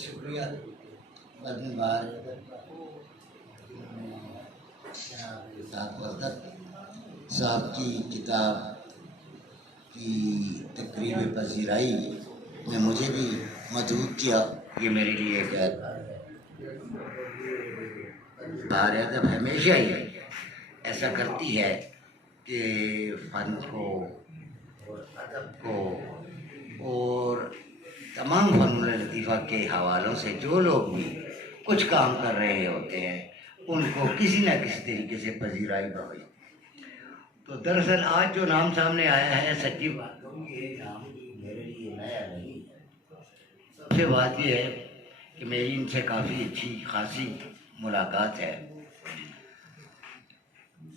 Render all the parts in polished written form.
شکریہ بدن بار صاحب کی کتاب کی تقریب پذیرائی میں مجھے بھی مدعو کیا. یہ میرے لیے ایک بہار ادب ہمیشہ ہی ایسا کرتی ہے کہ فن کو اور ادب کو اور تمام فنون لطیفہ کے حوالوں سے جو لوگ بھی کچھ کام کر رہے ہوتے ہیں ان کو کسی نہ کسی طریقے سے پذیرائی بھائی. تو دراصل آج جو نام سامنے آیا ہے، سچی بات کہوں یہ نام میرے لیے نیا نہیں ہے. سب سے بات یہ ہے کہ میری ان سے کافی اچھی خاصی ملاقات ہے.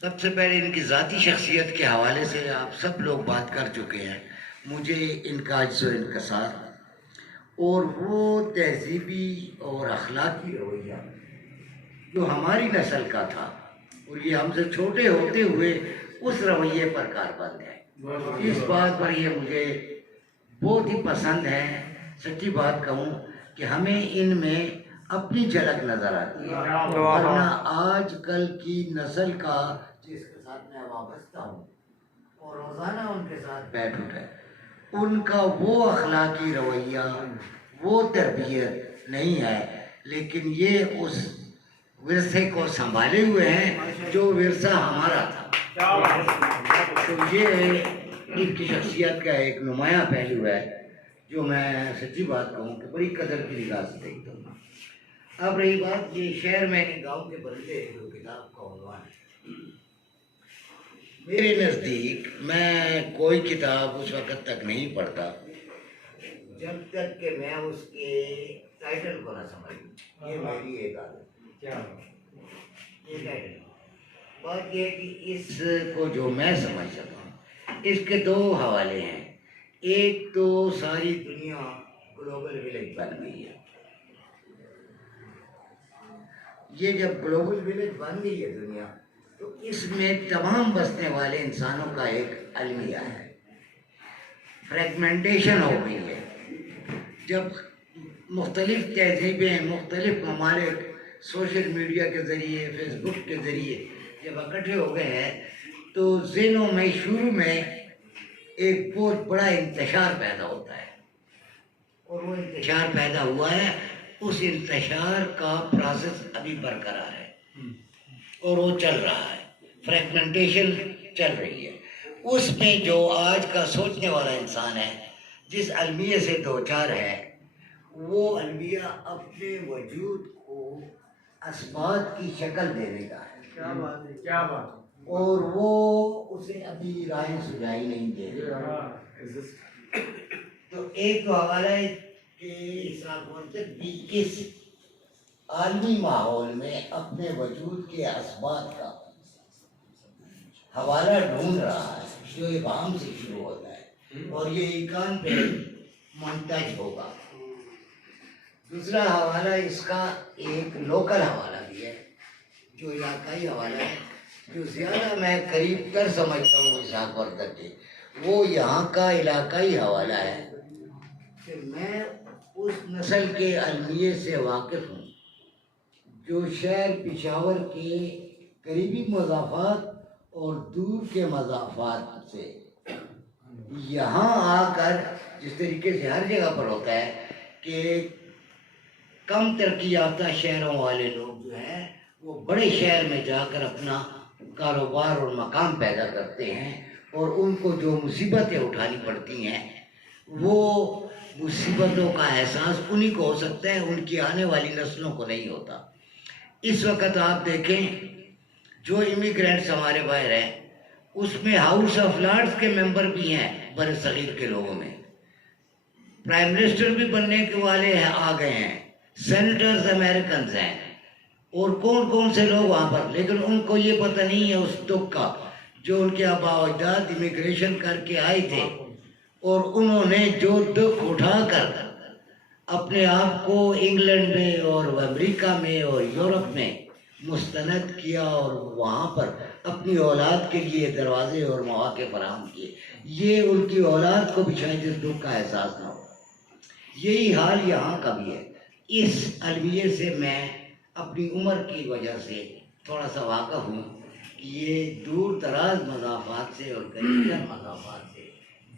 سب سے پہلے ان کی ذاتی شخصیت کے حوالے سے آپ سب لوگ بات کر چکے ہیں. مجھے ان کا عجز و انکسار اور وہ تہذیبی اور اخلاقی رویہ جو ہماری نسل کا تھا اور یہ ہم سے چھوٹے ہوتے ہوئے اس رویے پر کاربند ہے، اس بات پر یہ مجھے بہت ہی پسند ہے. سچی بات کہوں کہ ہمیں ان میں اپنی جھلک نظر آتی ہے، ورنہ آج کل کی نسل کا جس کے ساتھ میں وابستہ ہوں اور روزانہ ان کے ساتھ بیٹھ اٹھا ان کا وہ اخلاقی رویہ وہ تربیت نہیں ہے، لیکن یہ اس ورثے کو سنبھالے ہوئے ہیں جو ورثہ ہمارا تھا. تو یہ ان کی شخصیت کا ایک نمایاں پہلو ہے جو میں سچی بات کہوں کہ بڑی قدر کی نگاہ سے دیکھتا ہوں. اب رہی بات یہ شہر میں گاؤں کے بندے جو کتاب کا عنوان ہے، میرے نزدیک میں کوئی کتاب اس وقت تک نہیں پڑھتا جب تک کہ میں اس کے ٹائٹل کو نہ سمجھوں. یہ میری ایک عادت ہے. یہ ٹائٹل بات یہ ہے کہ اس کو جو میں سمجھ سکتا ہوں اس کے دو حوالے ہیں. ایک تو ساری دنیا گلوبل ولیج بن گئی ہے. یہ جب گلوبل ولیج بن گئی ہے دنیا تو اس میں تمام بسنے والے انسانوں کا ایک المیہ ہے. فریگمنٹیشن ہو گئی ہے. جب مختلف تہذیبیں مختلف ممالک سوشل میڈیا کے ذریعے فیس بک کے ذریعے جب اکٹھے ہو گئے ہیں تو ذہنوں میں شروع میں ایک بہت بڑا انتشار پیدا ہوتا ہے اور وہ انتشار پیدا ہوا ہے. اس انتشار کا پروسیس ابھی برقرار ہے اور وہ چل رہا ہے. فریگمنٹیشن چل رہی ہے. اس میں جو آج کا سوچنے والا انسان ہے جس المیہ سے دوچار ہے وہ المیہ اپنے وجود کو اسبات کی شکل دینے کا ہے. کیا بات ہے، کیا بات ہے. اور وہ اسے ابھی رائے سجائی نہیں دے رہا. تو ایک تو حوالہ ہے کہ اس عالمی ماحول میں اپنے وجود کے اسبات کا حوالہ ڈھونڈ رہا ہے جو ابہام سے شروع ہوتا ہے اور یہ ایقان پہ منتج ہوگا. دوسرا حوالہ اس کا ایک لوکل حوالہ بھی ہے جو علاقائی حوالہ ہے جو زیادہ میں قریب تر سمجھتا ہوں اسحاق وردک کے. وہ یہاں کا علاقائی حوالہ ہے کہ میں اس نسل کے المیے سے واقف ہوں جو شہر پشاور کے قریبی مضافات اور دور کے مضافات سے یہاں آ کر جس طریقے سے ہر جگہ پر ہوتا ہے کہ کم ترقی یافتہ شہروں والے لوگ جو ہیں وہ بڑے شہر میں جا کر اپنا کاروبار اور مقام پیدا کرتے ہیں اور ان کو جو مصیبتیں اٹھانی پڑتی ہیں وہ مصیبتوں کا احساس انہی کو ہو سکتا ہے، ان کی آنے والی نسلوں کو نہیں ہوتا. اس وقت آپ دیکھیں جو امیگرینٹس ہمارے باہر ہیں اس میں ہاؤس آف لارڈس کے ممبر بھی ہیں بر صغیر کے لوگوں میں. پرائم منسٹر بھی بننے کے والے ہیں آ گئے ہیں، سینیٹرز امریکنز ہیں اور کون کون سے لوگ وہاں پر. لیکن ان کو یہ پتہ نہیں ہے اس دکھ کا جو ان کے آباء و اجداد امیگریشن کر کے آئے تھے اور انہوں نے جو دکھ اٹھا کر اپنے آپ کو انگلینڈ میں اور امریکہ میں اور یورپ میں مستند کیا اور وہاں پر اپنی اولاد کے لیے دروازے اور مواقع فراہم کیے. یہ ان کی اولاد کو بھی شاید اس دکھ کا احساس نہ ہو. یہی حال یہاں کا بھی ہے. اس المیے سے میں اپنی عمر کی وجہ سے تھوڑا سا واقف ہوں کہ یہ دور دراز مضافات سے اور قریب مضافات سے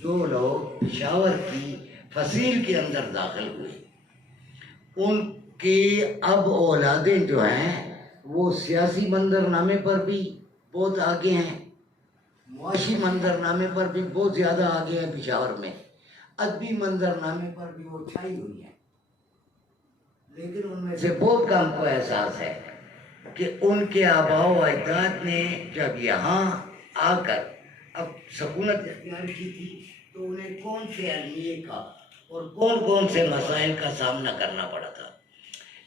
جو لوگ پشاور کی فصیل کے اندر داخل ہوئے ان کے اب اولادیں جو ہیں وہ سیاسی منظرنامے پر بھی بہت آگے ہیں، معاشی منظرنامے پر بھی بہت زیادہ آگے ہیں پشاور میں، ادبی منظرنامے پر بھی وہ چھائی ہوئی ہیں، لیکن ان میں سے بہت کم کو احساس ہے کہ ان کے آباء و اجداد نے جب یہاں آ کر اب سکونت اختیار کی تھی تو انہیں کون سے المیے کا اور کون کون سے مسائل کا سامنا کرنا پڑا تھا۔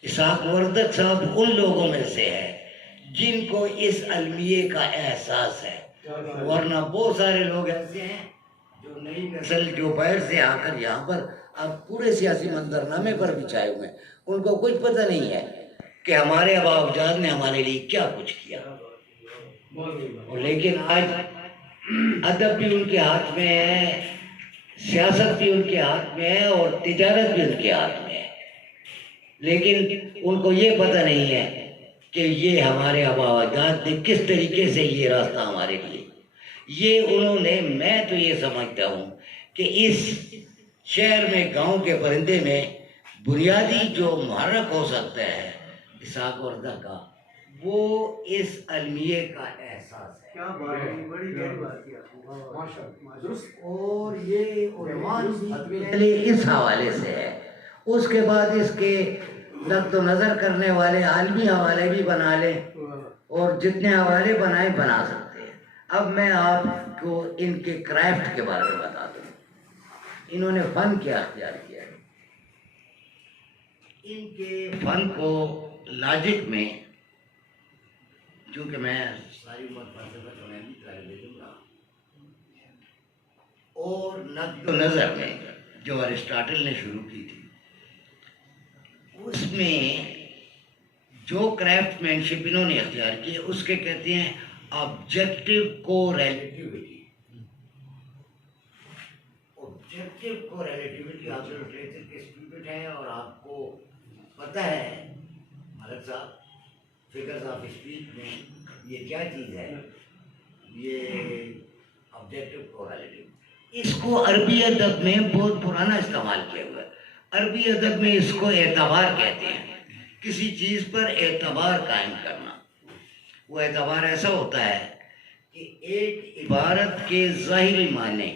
اسحاق وردک صاحب ان لوگوں میں سے ہے جن کو اس المیے کا احساس ہے، ورنہ بہت سارے لوگ ایسے ہیں جو نئی نسل جو باہر سے آ کر یہاں پر اب پورے سیاسی منظرنامے پر بھی چھائے ہوئے ہیں، ان کو کچھ پتہ نہیں ہے کہ ہمارے آباء و اجداد نے ہمارے لیے کیا کچھ کیا۔ لیکن آج ادب بھی ان کے ہاتھ میں ہے، سیاست بھی ان کے ہاتھ میں ہے اور تجارت بھی ان کے ہاتھ میں ہے، لیکن ان کو یہ پتہ نہیں ہے کہ یہ ہمارے آباء و اجداد نے کس طریقے سے یہ راستہ ہمارے لیے یہ انہوں نے، میں تو یہ سمجھتا ہوں کہ اس شہر میں گاؤں کے پرندے میں بنیادی جو محرک ہو سکتا ہے اسحاق وردک کا، وہ اس المیے کا احساس ہے۔ اور یہ عنوان بھی پہلے اس حوالے سے ہے، اس کے بعد اس کے نقد و نظر کرنے والے عالمی حوالے بھی بنا لیں اور جتنے حوالے بنائے بنا سکتے ہیں۔ اب میں آپ کو ان کے کرافٹ کے بارے میں بتا دوں، انہوں نے فن کیا اختیار کیا ہے۔ ان کے فن کو لاجک میں، چونکہ میں ساری عمر فلسفہ میں بھی طالب علم رہا، اور نقد و نظر میں جو ارسطاٹل نے شروع کی تھی، اس میں جو کرافٹ مین شپ انہوں نے اختیار کی اس کے کہتے ہیں آبجیکٹو کو ریلیٹیوٹی۔ آبجیکٹو کو ریلیٹیوٹی آپ لٹریچر کے اسٹوڈنٹ ہیں اور آپ کو پتہ ہے ملک صاحب فگرز آف اسپیچ میں یہ کیا چیز ہے، یہ آبجیکٹو کو ریلیٹیوٹی۔ اس کو عربی ادب میں بہت پرانا استعمال کیا ہوا ہے۔ عربی ادب میں اس کو اعتبار کہتے ہیں، کسی چیز پر اعتبار قائم کرنا۔ وہ اعتبار ایسا ہوتا ہے کہ ایک عبارت کے ظاہری معنی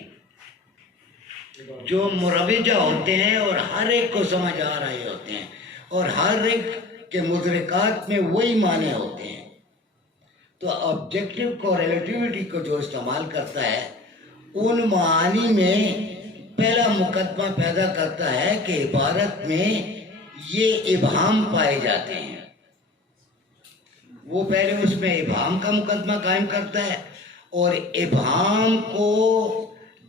جو مروجہ ہوتے ہیں اور ہر ایک کو سمجھ آ رہے ہوتے ہیں اور ہر ایک کے مدرکات میں وہی معنی ہوتے ہیں، تو آبجیکٹو کو ریلیٹیوٹی کو جو استعمال کرتا ہے ان معانی میں پہلا مقدمہ پیدا کرتا ہے کہ عبارت میں یہ ابہام پائے جاتے ہیں، وہ پہلے اس میں ابہام کا مقدمہ قائم کرتا ہے، اور ابہام کو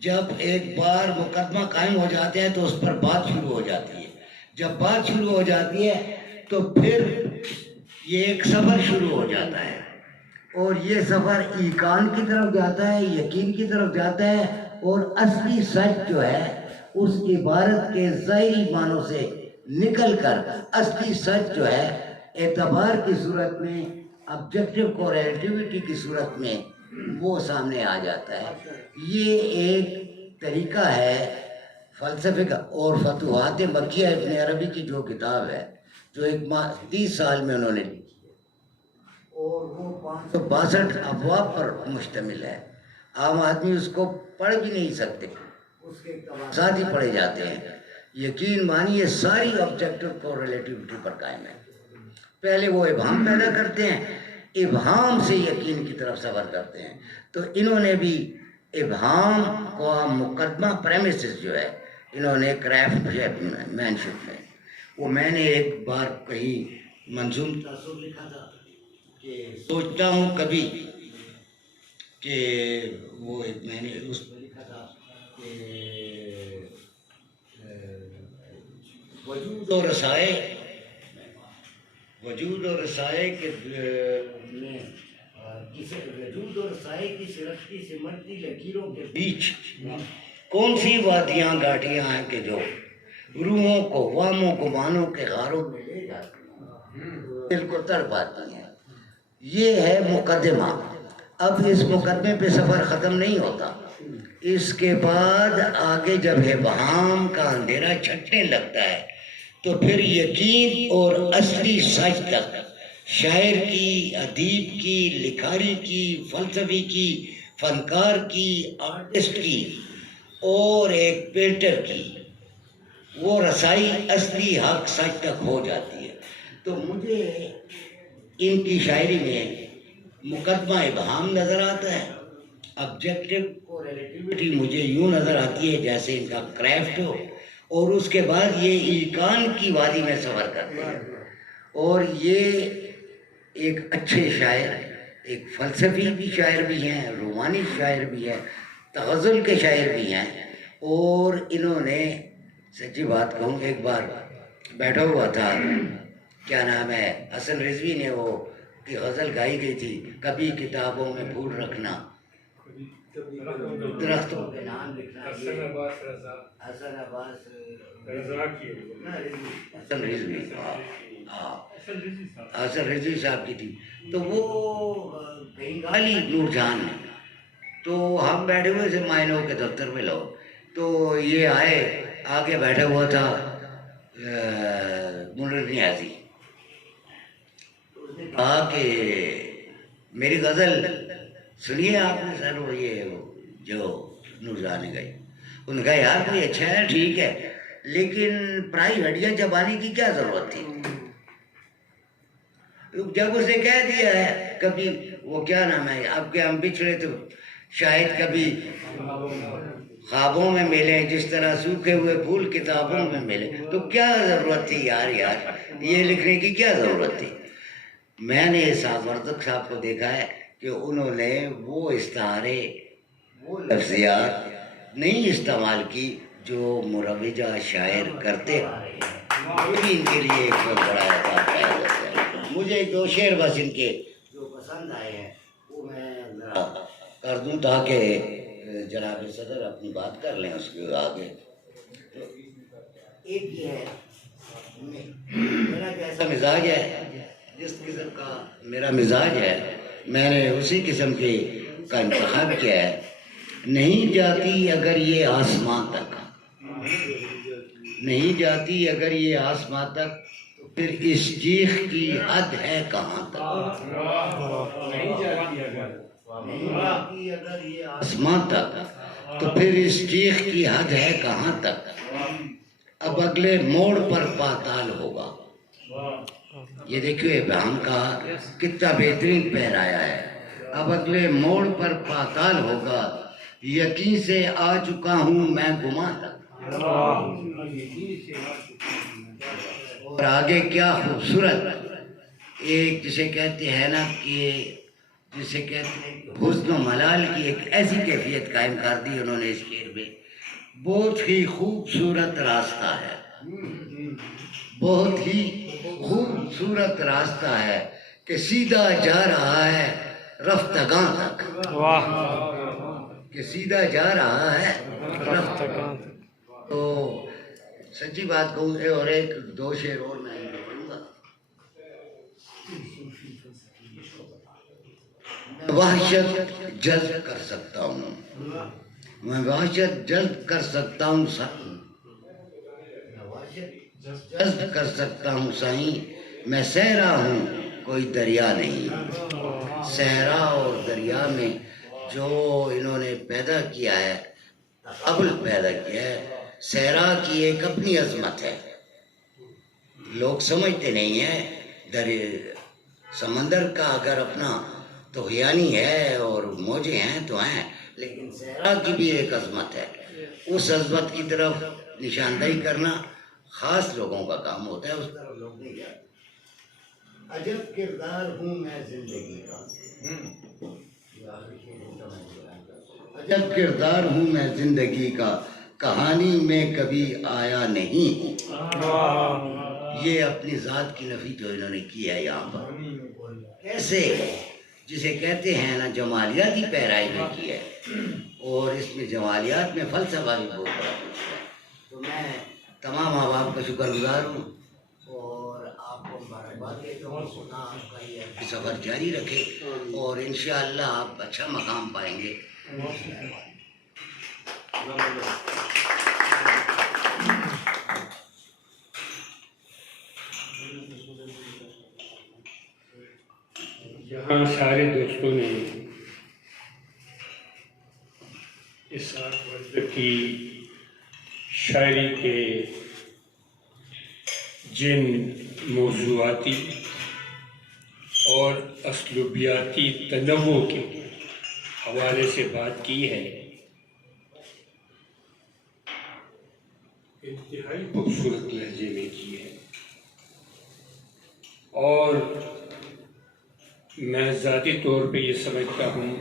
جب ایک بار مقدمہ قائم ہو جاتے ہیں تو اس پر بات شروع ہو جاتی ہے۔ جب بات شروع ہو جاتی ہے تو پھر یہ ایک سفر شروع ہو جاتا ہے، اور یہ سفر ایقان کی طرف جاتا ہے، یقین کی طرف جاتا ہے، اور اصلی سچ جو ہے اس عبارت کے ظاہری معنوں سے نکل کر اصلی سچ جو ہے اعتبار کی صورت میں، آبجیکٹو کو ریلیٹیوٹی کی صورت میں وہ سامنے آ جاتا ہے۔ یہ ایک طریقہ ہے فلسفے کا۔ اور فتوحات مکیہ ابن عربی کی جو کتاب ہے جو 30 سال میں انہوں نے لکھی ہے، اور وہ 562 ابواب پر مشتمل ہے، عام آدمی اس کو پڑھ بھی نہیں سکتے، اس کے اقتباسات ہی پڑھے جاتے ہیں۔ یقین مانیے ساری آبجیکٹو کو ریلیٹیوٹی پر قائم ہے۔ پہلے وہ ابہام پیدا کرتے ہیں، ابہام سے یقین کی طرف سفر کرتے ہیں، تو انہوں نے بھی ابہام کو مقدمہ پریمیسز جو ہے انہوں نے کرافٹ مین شپ میں، وہ میں نے ایک بار کہیں منظوم تاثر لکھا تھا کہ سوچتا ہوں کبھی کہ وہ میں نے اس پر لکھا تھا کہ وجود اور رسائے کے وجود اور رسائے کی سرشتی سمٹتی لکیروں کے بیچ کون سی وادیاں گاٹیاں ہیں کہ جو روحوں کو واموں گمانوں کے غاروں میں لے جاتی ہیں، دل کو تڑ پاتی ہیں۔ یہ ہے مقدمہ۔ اب اس مقدمے پہ سفر ختم نہیں ہوتا، اس کے بعد آگے جب ابہام کا اندھیرا چھٹنے لگتا ہے تو پھر یقین اور اصلی سچ تک شاعر کی، ادیب کی، لکھاری کی، فلسفی کی، فنکار کی، آرٹسٹ کی اور ایک پینٹر کی وہ رسائی اصلی حق سچ تک ہو جاتی ہے۔ تو مجھے ان کی شاعری میں مقدمہ ابہام نظر آتا ہے، آبجیکٹو اور ریلیٹیوٹی مجھے یوں نظر آتی ہے جیسے ان کا کریفٹ ہو، اور اس کے بعد یہ ایقان کی وادی میں سفر کرتے ہیں، اور یہ ایک اچھے شاعر ہیں، ایک فلسفی بھی شاعر بھی ہیں، رومانی شاعر بھی ہیں، تغزل کے شاعر بھی ہیں، اور انہوں نے سچی بات کہوں ایک بار بیٹھا ہوا تھا، کیا نام ہے، حسن رضوی نے وہ کی غزل گائی گئی تھی، کبھی کتابوں میں پھول رکھنا، درختوں کے نام لکھنا، حسن عباس حسن رضوی، حسن رضوی صاحب کی تھی، تو وہ بنگالی نور جہان ہے۔ تو ہم بیٹھے ہوئے تھے مائنوں کے دفتر میں لوگ، تو یہ آئے، آگے بیٹھا ہوا تھا منیر نیازی، کہا کہ میری غزل سنیے آپ نے سر، وہ یہ جو نور جہاں نے گئی، انہوں نے کہا یار کوئی اچھا ہے ٹھیک ہے، لیکن پرائی ہڈیاں چبانے کی کیا ضرورت تھی؟ جب اسے کہہ دیا ہے کبھی وہ کیا نام ہے، اب کہ ہم بچھڑے تو شاید کبھی خوابوں میں ملیں، جس طرح سوکھے ہوئے پھول کتابوں میں ملے، تو کیا ضرورت تھی یار یہ لکھنے کی کیا ضرورت تھی؟ میں نے صاحب ورزق صاحب کو دیکھا ہے کہ انہوں نے وہ استعارے، وہ لفظیات نہیں استعمال کی جو مروجہ شاعر کرتے ہیں، ان کے لیے ایک بہت بڑا اعزاز ہے۔ مجھے دو شعر بس ان کے جو پسند آئے ہیں وہ میں ذرا کر دوں تاکہ جناب صدر اپنی بات کر لیں اس کے آگے۔ ایک یہ ہے، میرا جیسا مزاج ہے، جس قسم کا میرا مزاج ہے میں نے اسی قسم کا انتخاب کیا ہے۔ نہیں جاتی اگر یہ آسمان تک، نہیں جاتی اگر یہ آسمان تک، تو پھر اس چیخ کی حد ہے کہاں تک؟ نہیں جاتی اگر یہ آسمان تک، تو پھر اس چیخ کی حد ہے کہاں تک؟ اب اگلے موڑ پر پاتال ہوگا۔ یہ دیکھیے ابہام کا کتنا بہترین پیر آیا ہے۔ اب اگلے موڑ پر پاتال ہوگا، یقین سے آ چکا ہوں میں گماں تک۔ اور آگے کیا خوبصورت ایک جسے کہتے ہیں نا کہ جسے کہتے ہیں حسن و ملال کی ایک ایسی کیفیت قائم کر دی انہوں نے اس شعر میں۔ بہت ہی خوبصورت راستہ ہے، بہت ہی خوبصورت راستہ ہے کہ سیدھا جا رہا ہے رفتگاں تک، کہ سیدھا جا رہا ہے رفتگاں تک۔ تو سچی بات کہوں اور ایک دو شعر اور میں پڑھوں گا۔ میں وحشت جذب کر سکتا ہوں، میں وحشت جذب کر سکتا ہوں سائیں، جذب کر سکتا ہوں سائیں، میں صحرا ہوں کوئی دریا نہیں۔ صحرا اور دریا میں جو انہوں نے پیدا کیا ہے، تقابل پیدا کیا ہے، صحرا کی ایک اپنی عظمت ہے، لوگ سمجھتے نہیں ہیں۔ سمندر کا اگر اپنا طغیانی ہے اور موجیں ہیں تو ہیں، لیکن صحرا کی بھی ایک عظمت ہے، اس عظمت کی طرف نشاندہی کرنا خاص لوگوں کا کام ہوتا ہے، اس طرف لوگ نہیں جاتے۔ عجب کردار ہوں میں زندگی کا، عجب کردار ہوں میں زندگی کا، کہانی میں کبھی آیا نہیں ہوں۔ یہ اپنی ذات کی نفی جو انہوں نے کی ہے یہاں پر، کیسے جسے کہتے ہیں نا جمالیاتی پیرائی میں کی ہے، اور اس میں جمالیات میں فلسفہ بھی بہت بڑا ہے۔ تو میں تمام احباب کا شکر گزار ہوں اور آپ کو مبارکباد دیتا ہوں. خدا آپ کا یہ سفر جاری رکھے اور انشاءاللہ آپ اچھا مقام پائیں گے. یہاں سارے دوستوں نے اسحاق ورزق کی شاعری کے جن موضوعاتی اور اسلوبیاتی تنوع کے حوالے سے بات کی ہے، انتہائی خوبصورت لہجے میں کی ہے، اور میں ذاتی طور پہ یہ سمجھتا ہوں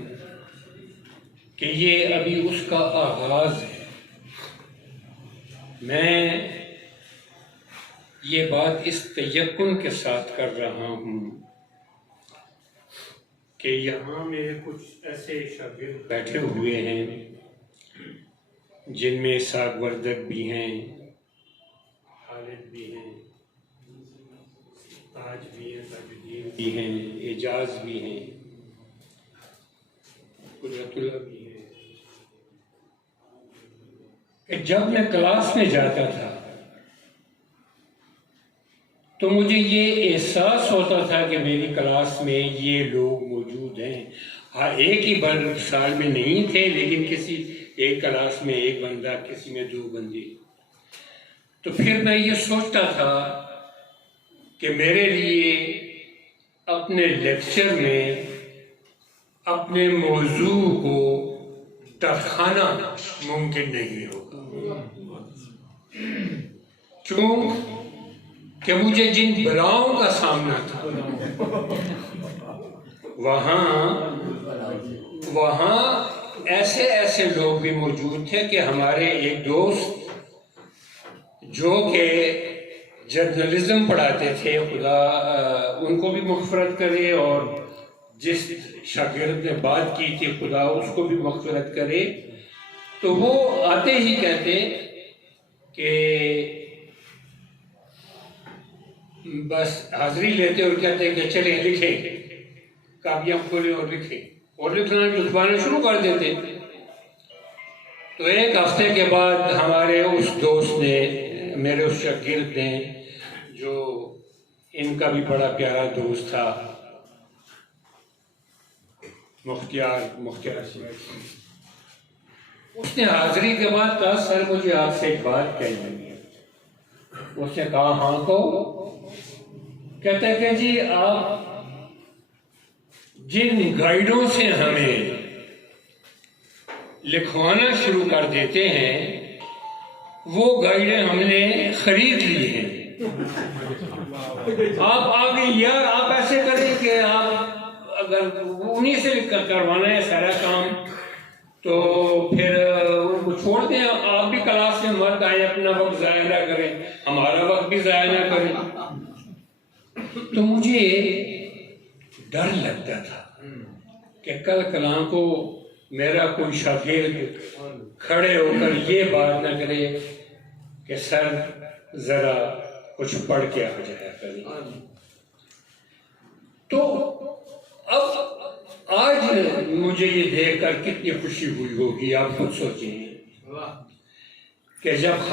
کہ یہ ابھی اس کا آغاز ہے. میں یہ بات اس تیقن کے ساتھ کر رہا ہوں کہ یہاں میرے کچھ ایسے شاگرد بیٹھے ہوئے ہیں جن میں اسحاق ورزق بھی ہیں، خالد بھی ہیں، تاج بھی ہیں، تاج الدین بھی ہیں، اعجاز بھی ہیں، قدرت اللہ بھی ہیں، کہ جب میں کلاس میں جاتا تھا تو مجھے یہ احساس ہوتا تھا کہ میری کلاس میں یہ لوگ موجود ہیں. ہاں، ایک ہی سال میں نہیں تھے، لیکن کسی ایک کلاس میں ایک بندہ، کسی میں دو بندے. تو پھر میں یہ سوچتا تھا کہ میرے لیے اپنے لیکچر میں اپنے موضوع کو ترخانا ممکن نہیں ہوگا. کیوں کہ مجھے جن بلاؤں کا سامنا تھا وہاں ایسے لوگ بھی موجود تھے کہ ہمارے ایک دوست جو کہ جرنلزم پڑھاتے تھے، خدا ان کو بھی مغفرت کرے، اور جس شاگرد نے بات کی تھی خدا اس کو بھی مغفرت کرے. تو وہ آتے ہی کہتے کہ بس حاضری لیتے اور کہتے کہ چلیں لکھیں، کاپیاں کھولیں اور لکھیں، اور لکھوانا شروع کر دیتے. تو ایک ہفتے کے بعد ہمارے اس دوست نے، میرے اس شاگرد نے، جو ان کا بھی بڑا پیارا دوست تھا، مختار سے، اس نے حاضری کے بعد کہا سر مجھے آپ سے ایک بات کہنی ہے. اس نے کہا ہاں کو. کہتا ہے کہ جی آپ جن گائیڈوں سے ہمیں لکھوانا شروع کر دیتے ہیں وہ گائیڈیں ہم نے خرید لی ہیں. آپ آگے یار آپ ایسے کریں کہ آپ اگر انہی سے کروانا ہے سارا کام تو پھر ان کو چھوڑ دیں، آپ بھی کلاس میں مت آئیں، اپنا وقت ضائع نہ کریں، ہمارا وقت بھی ضائع نہ کریں. تو مجھے ڈر لگتا تھا کہ کل کلاں کو میرا کوئی شاگرد کھڑے ہو کر یہ بات نہ کرے کہ سر ذرا کچھ پڑھ کے آ جایا کریں. تو اب آج مجھے یہ دیکھ کر کتنی خوشی ہوئی ہوگی، آپ خود سوچیں کہ جب